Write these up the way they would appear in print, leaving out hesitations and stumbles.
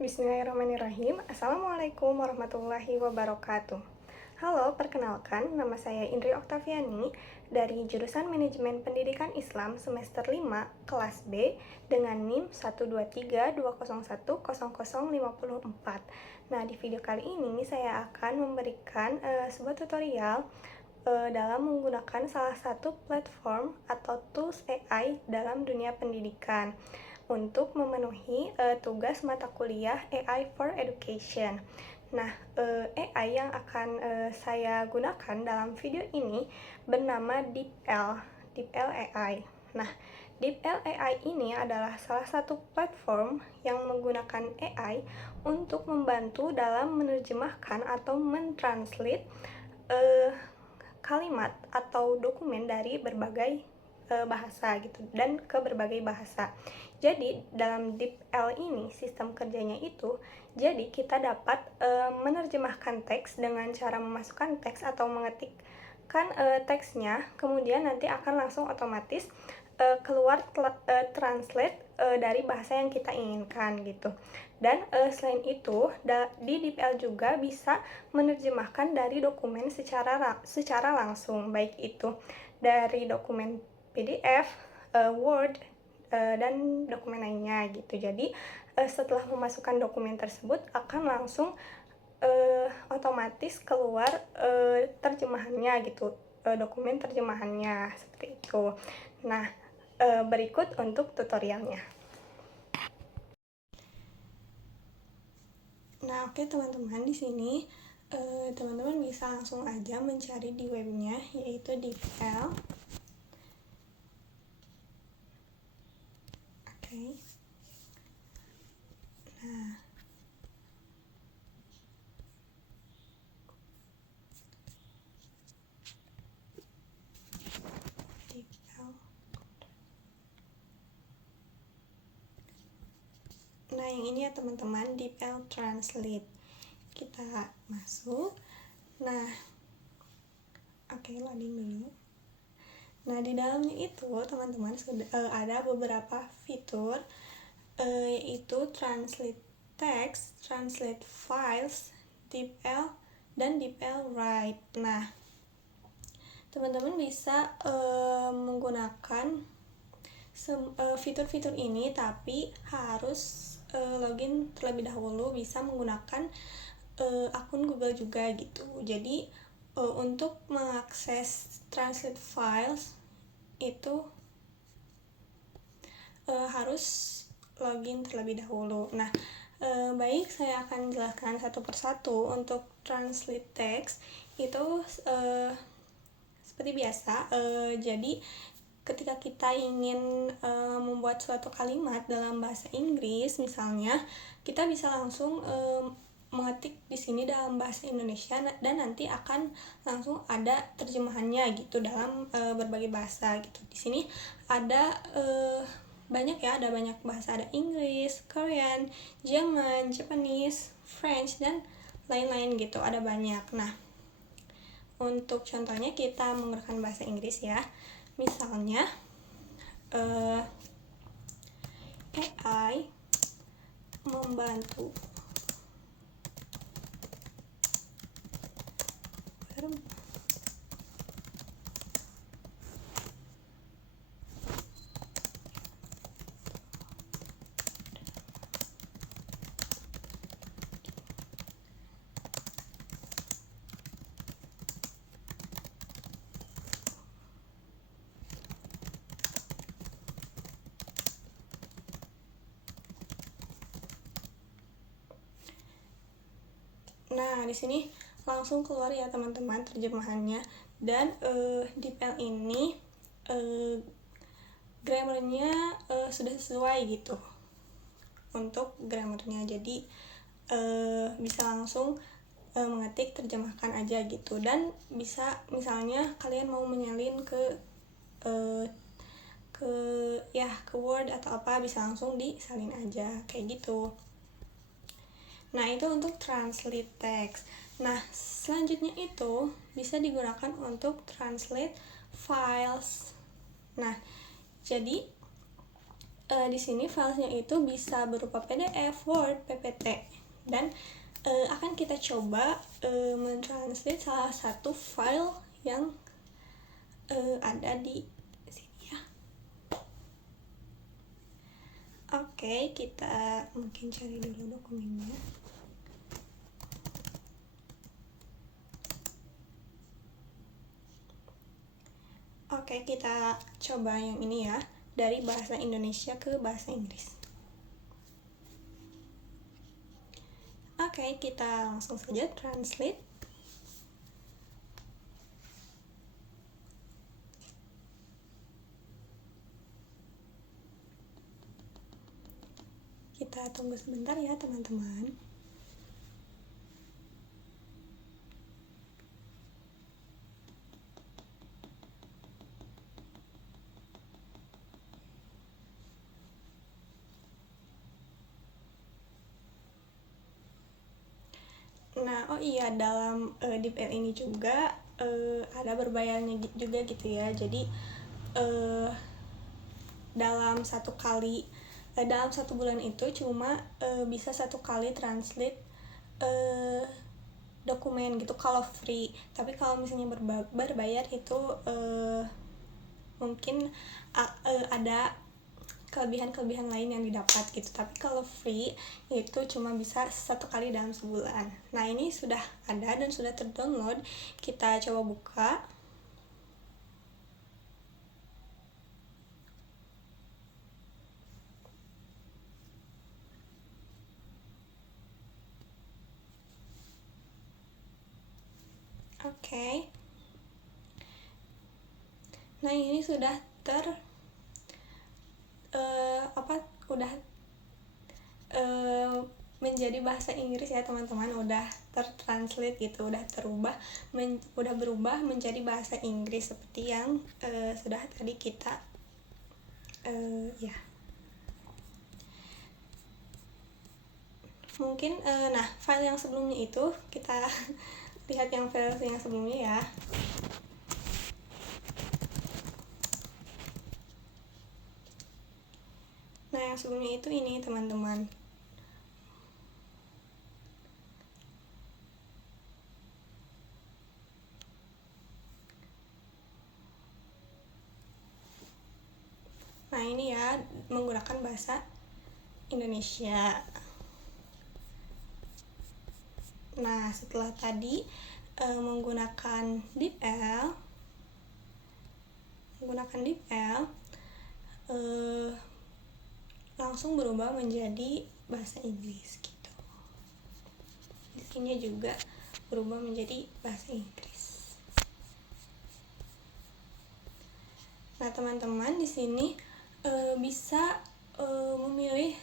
Bismillahirrahmanirrahim. Assalamualaikum warahmatullahi wabarakatuh. Halo, perkenalkan, nama saya Indri Oktaviani dari jurusan Manajemen Pendidikan Islam semester 5, kelas B dengan NIM 12320100054. Nah, di video kali ini saya akan memberikan sebuah tutorial dalam menggunakan salah satu platform atau tools AI dalam dunia pendidikan untuk memenuhi tugas mata kuliah AI for Education. Nah, AI yang akan saya gunakan dalam video ini bernama DeepL AI. Nah, DeepL AI ini adalah salah satu platform yang menggunakan AI untuk membantu dalam menerjemahkan atau mentranslate kalimat atau dokumen dari berbagai bahasa gitu dan ke berbagai bahasa. Jadi dalam DeepL ini sistem kerjanya itu, jadi kita dapat menerjemahkan teks dengan cara memasukkan teks atau mengetikkan teksnya, kemudian nanti akan langsung otomatis keluar translate dari bahasa yang kita inginkan gitu. Dan selain itu di DeepL juga bisa menerjemahkan dari dokumen secara langsung, baik itu dari dokumen PDF, Word, dan dokumen lainnya gitu. Jadi setelah memasukkan dokumen tersebut akan langsung otomatis keluar terjemahannya gitu, dokumen terjemahannya seperti itu. Nah, berikut untuk tutorialnya. Nah, oke teman-teman, di sini teman-teman bisa langsung aja mencari di webnya, yaitu DeepL. Oke. Nah, DeepL. Nah, yang ini ya teman-teman, DeepL Translate. Kita masuk. Nah, oke, loading dulu. Nah, di dalamnya itu teman-teman sudah ada beberapa fitur, yaitu translate text, translate files, DeepL, dan DeepL Write. Nah, teman-teman bisa menggunakan fitur-fitur ini, tapi harus login terlebih dahulu, bisa menggunakan akun Google juga gitu. Jadi untuk mengakses translate files itu harus login terlebih dahulu. Nah, baik, saya akan jelaskan satu persatu. Untuk translate text itu seperti biasa, jadi ketika kita ingin membuat suatu kalimat dalam bahasa Inggris misalnya, kita bisa langsung mengetik di sini dalam bahasa Indonesia dan nanti akan langsung ada terjemahannya gitu dalam berbagai bahasa gitu. Di sini ada banyak ya, ada banyak bahasa, ada Inggris, Korean, Jerman, Japanese, French, dan lain-lain gitu, ada banyak. Nah, untuk contohnya kita menggunakan bahasa Inggris ya. Misalnya AI membantu Nah, di sini langsung keluar ya teman-teman terjemahannya. Dan DeepL ini grammarnya sudah sesuai gitu untuk grammarnya. Jadi bisa langsung mengetik, terjemahkan aja gitu. Dan bisa misalnya kalian mau menyalin ke Word atau apa, bisa langsung disalin aja kayak gitu. Nah, itu untuk translate text. Nah, selanjutnya itu bisa digunakan untuk translate files. Nah, jadi di sini filenya itu bisa berupa PDF, Word, PPT, dan akan kita coba mentranslate salah satu file yang ada di sini ya. Oke, kita mungkin cari dulu dokumennya. Oke, kita coba yang ini ya, dari bahasa Indonesia ke bahasa Inggris. Oke, kita langsung saja translate. Kita tunggu sebentar ya teman-teman. Nah, oh iya, dalam DeepL ini juga ada berbayarnya juga gitu ya. Jadi dalam dalam satu bulan itu cuma bisa satu kali translate dokumen gitu kalau free. Tapi kalau misalnya berbayar itu mungkin ada kelebihan-kelebihan lain yang didapat gitu. Tapi kalau free itu cuma bisa satu kali dalam sebulan. Nah, ini sudah ada dan sudah terdownload. Kita coba buka. Oke. Nah, ini sudah menjadi bahasa Inggris ya teman-teman, udah tertranslate gitu, udah berubah menjadi bahasa Inggris seperti yang sudah tadi kita ya. Mungkin nah, file yang sebelumnya itu kita lihat yang versi yang sebelumnya ya. Nah, yang sebelumnya itu ini teman-teman. Nah, ini ya menggunakan bahasa Indonesia. Nah, setelah tadi menggunakan DeepL langsung berubah menjadi bahasa Inggris gitu. Di sini juga berubah menjadi bahasa Inggris. Nah, teman-teman di sini bisa memilih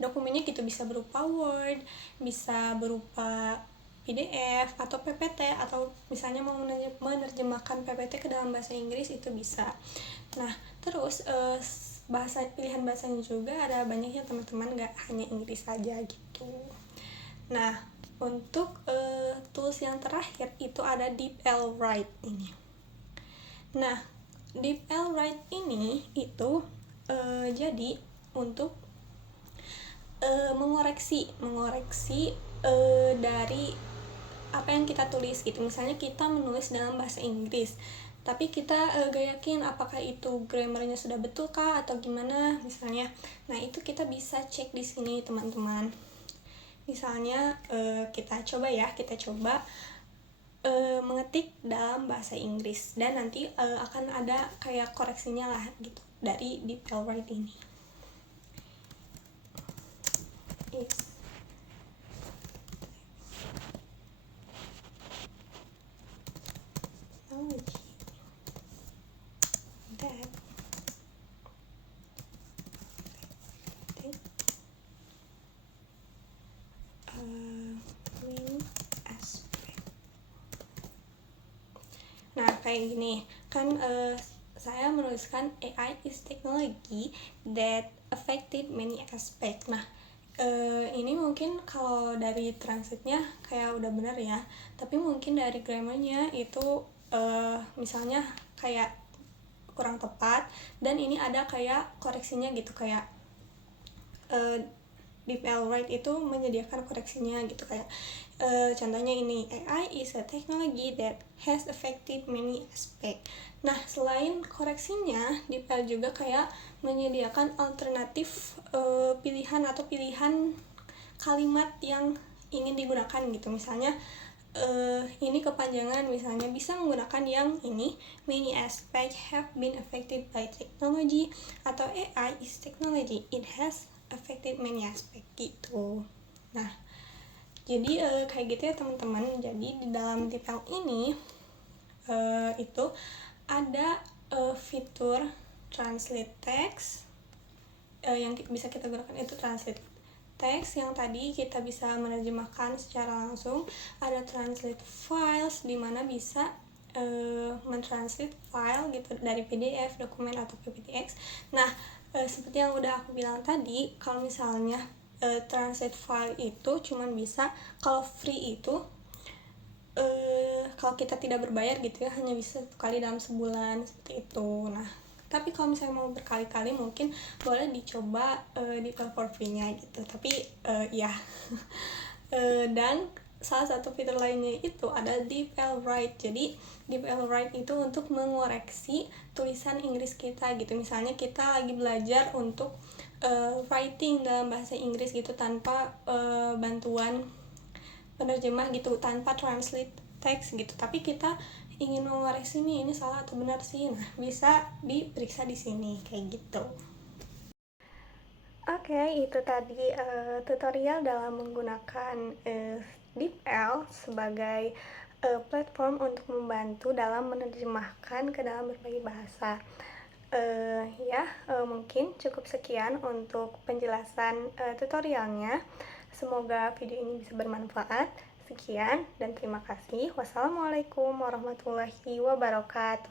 dokumennya gitu, bisa berupa Word, bisa berupa PDF atau PPT, atau misalnya mau menerjemahkan PPT ke dalam bahasa Inggris itu bisa. Nah, terus pilihan bahasanya juga ada banyak ya teman-teman, gak hanya Inggris saja gitu. Nah, untuk tools yang terakhir itu ada DeepL Write ini. Nah, DeepL Write ini itu jadi untuk mengoreksi dari apa yang kita tulis gitu. Misalnya kita menulis dalam bahasa Inggris, tapi kita gak yakin apakah itu grammarnya sudah betul kah atau gimana misalnya. Nah, itu kita bisa cek di sini teman-teman. Misalnya kita coba mengetik dalam bahasa Inggris, dan nanti akan ada kayak koreksinya lah gitu dari DeepL Write ini. Nah, kayak gini kan, saya menuliskan AI is technology that affected many aspects. Nah, ini mungkin kalau dari translate-nya kayak udah bener ya, tapi mungkin dari grammarnya itu misalnya kayak kurang tepat, dan ini ada kayak koreksinya gitu, kayak DeepL Write itu menyediakan koreksinya gitu, kayak contohnya ini, AI is a technology that has affected many aspects. Nah, selain koreksinya, DeepL juga kayak menyediakan alternatif pilihan atau pilihan kalimat yang ingin digunakan gitu. Misalnya ini kepanjangan, misalnya bisa menggunakan yang ini, many aspects have been affected by technology, atau AI is technology, it has affected many aspects gitu. Nah, jadi kayak gitu ya teman-teman. Jadi di dalam DeepL ini itu ada fitur translate text, yang bisa kita gunakan itu translate text yang tadi kita bisa menerjemahkan secara langsung. Ada translate files di mana bisa mentranslate file gitu dari PDF, dokumen atau PPTX. Nah, seperti yang udah aku bilang tadi, kalau misalnya translate file itu cuman bisa, kalau free itu kalau kita tidak berbayar gitu ya, hanya bisa sekali dalam sebulan seperti itu. Nah, tapi kalau misalnya mau berkali-kali mungkin boleh dicoba di platform free-nya gitu. Tapi ya dan salah satu fitur lainnya itu ada DeepL Write. Jadi DeepL Write itu untuk mengoreksi tulisan Inggris kita gitu. Misalnya kita lagi belajar untuk writing dalam bahasa Inggris gitu tanpa bantuan penerjemah gitu, tanpa translate text gitu, tapi kita ingin mengoreksi nih, ini salah atau benar sih. Nah, bisa diperiksa di sini kayak gitu. Oke, itu tadi tutorial dalam menggunakan DeepL sebagai platform untuk membantu dalam menerjemahkan ke dalam berbagai bahasa. Mungkin cukup sekian untuk penjelasan tutorialnya. Semoga video ini bisa bermanfaat. Sekian dan terima kasih. Wassalamualaikum warahmatullahi wabarakatuh.